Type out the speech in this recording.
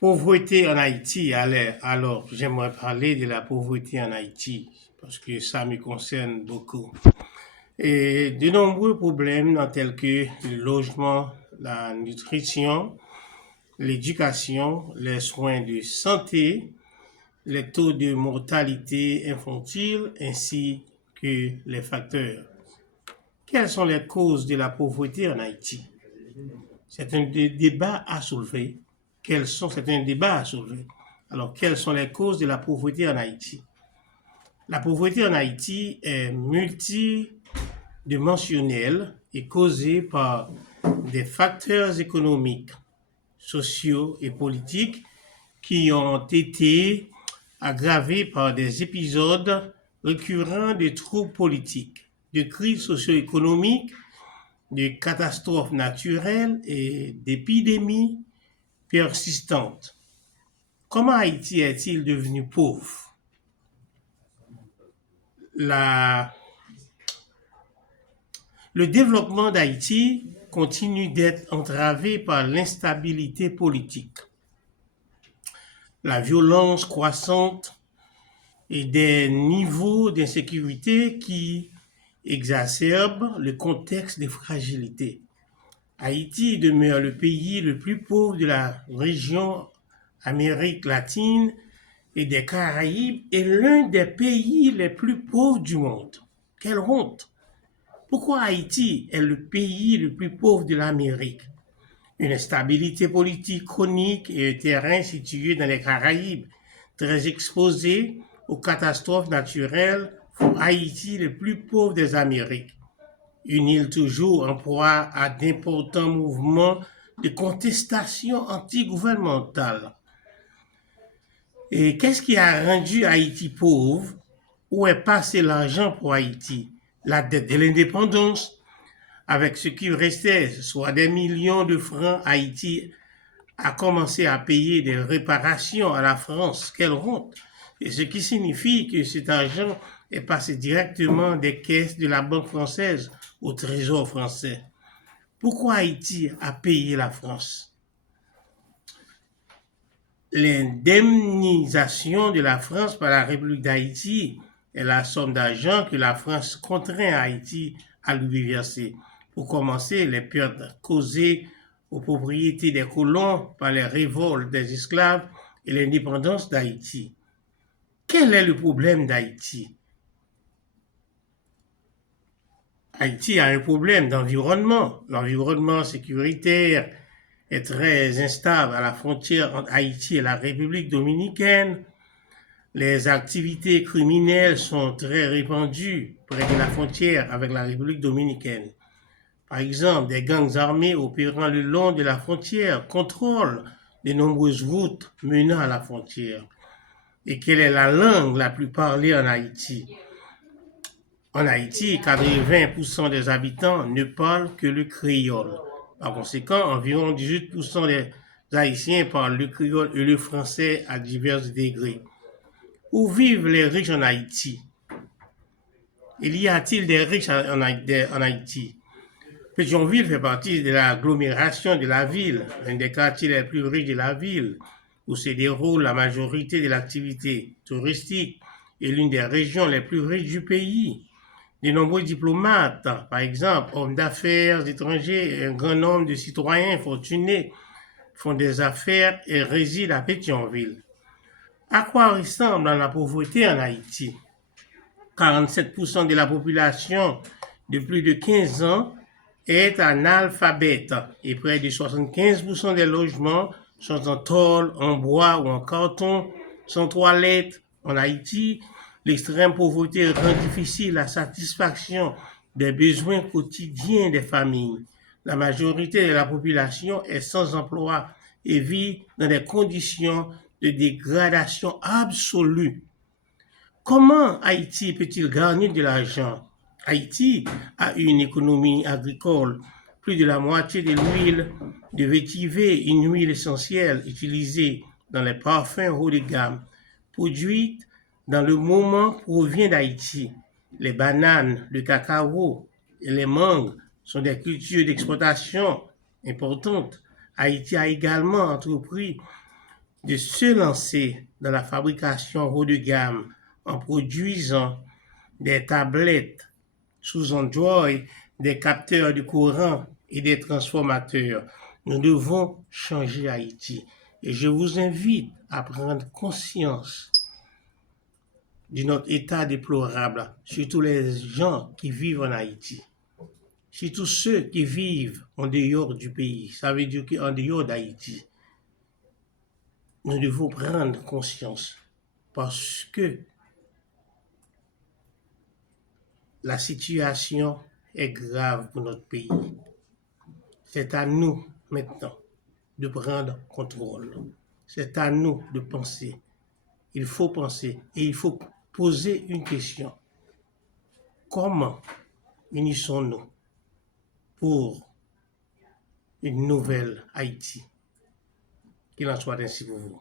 Pauvreté en Haïti, alors j'aimerais parler de la pauvreté en Haïti, parce que ça me concerne beaucoup. Et de nombreux problèmes tels que le logement, la nutrition, l'éducation, les soins de santé, les taux de mortalité infantile ainsi que les facteurs. Quelles sont les causes de la pauvreté en Haïti? C'est un débat à soulever. C'est un débat à soulever. Alors, quelles sont les causes de la pauvreté en Haïti? La pauvreté en Haïti est multidimensionnelle et causée par des facteurs économiques, sociaux et politiques qui ont été aggravés par des épisodes récurrents de troubles politiques, de crises socio-économiques, de catastrophes naturelles et d'épidémies persistantes. Comment Haïti est-il devenu pauvre? Le développement d'Haïti continue d'être entravé par l'instabilité politique, la violence croissante et des niveaux d'insécurité qui exacerbent le contexte de fragilité. Haïti demeure le pays le plus pauvre de la région Amérique latine et des Caraïbes et l'un des pays les plus pauvres du monde. Quelle honte! Pourquoi Haïti est le pays le plus pauvre de l'Amérique? Une instabilité politique chronique et un terrain situé dans les Caraïbes, très exposé aux catastrophes naturelles, font Haïti le plus pauvre des Amériques. Une île toujours en proie à d'importants mouvements de contestation antigouvernementale. Et qu'est-ce qui a rendu Haïti pauvre? Où est passé l'argent pour Haïti? La dette de l'indépendance, avec ce qui restait, soit des millions de francs, Haïti a commencé à payer des réparations à la France. Quelle honte! Et ce qui signifie que cet argent est passé directement des caisses de la Banque française au Trésor français. Pourquoi Haïti a payé la France? L'indemnisation de la France par la République d'Haïti est la somme d'argent que la France contraint Haïti à lui verser. Pour commencer, les pertes causées aux propriétés des colons par les révoltes des esclaves et l'indépendance d'Haïti. Quel est le problème d'Haïti? Haïti a un problème d'environnement. L'environnement sécuritaire est très instable à la frontière entre Haïti et la République dominicaine. Les activités criminelles sont très répandues près de la frontière avec la République dominicaine. Par exemple, des gangs armés opérant le long de la frontière contrôlent de nombreuses routes menant à la frontière. Et quelle est la langue la plus parlée en Haïti? En Haïti, 80% des habitants ne parlent que le créole. Par conséquent, environ 18% des Haïtiens parlent le créole et le français à divers degrés. Où vivent les riches en Haïti? Il y a-t-il des riches en Haïti? Pétionville fait partie de l'agglomération de la ville, un des quartiers les plus riches de la ville, où se déroule la majorité de l'activité touristique et l'une des régions les plus riches du pays. De nombreux diplomates, par exemple, hommes d'affaires étrangers et un grand nombre de citoyens fortunés font des affaires et résident à Pétionville. À quoi ressemble la pauvreté en Haïti? 47% de la population de plus de 15 ans est analphabète et près de 75% des logements sont en tôle, en bois ou en carton, sans toilettes. En Haïti, l'extrême pauvreté rend difficile la satisfaction des besoins quotidiens des familles. La majorité de la population est sans emploi et vit dans des conditions de dégradation absolue. Comment Haïti peut-il gagner de l'argent? Haïti a une économie agricole. Plus de la moitié de l'huile de vétiver, une huile essentielle utilisée dans les parfums haut de gamme, produite dans le moment provient d'Haïti. Les bananes, le cacao et les mangues sont des cultures d'exportation importantes. Haïti a également entrepris de se lancer dans la fabrication haut de gamme en produisant des tablettes sous Android, des capteurs de courant et des transformateurs. Nous devons changer Haïti. Et je vous invite à prendre conscience de notre état déplorable, surtout les gens qui vivent en Haïti, surtout ceux qui vivent en dehors du pays, ça veut dire qu'en dehors d'Haïti. Nous devons prendre conscience parce que la situation est grave pour notre pays. C'est à nous maintenant de prendre contrôle. C'est à nous de penser. Il faut penser et il faut poser une question. Comment unissons-nous pour une nouvelle Haïti? Qu'il en soit ainsi pour vous.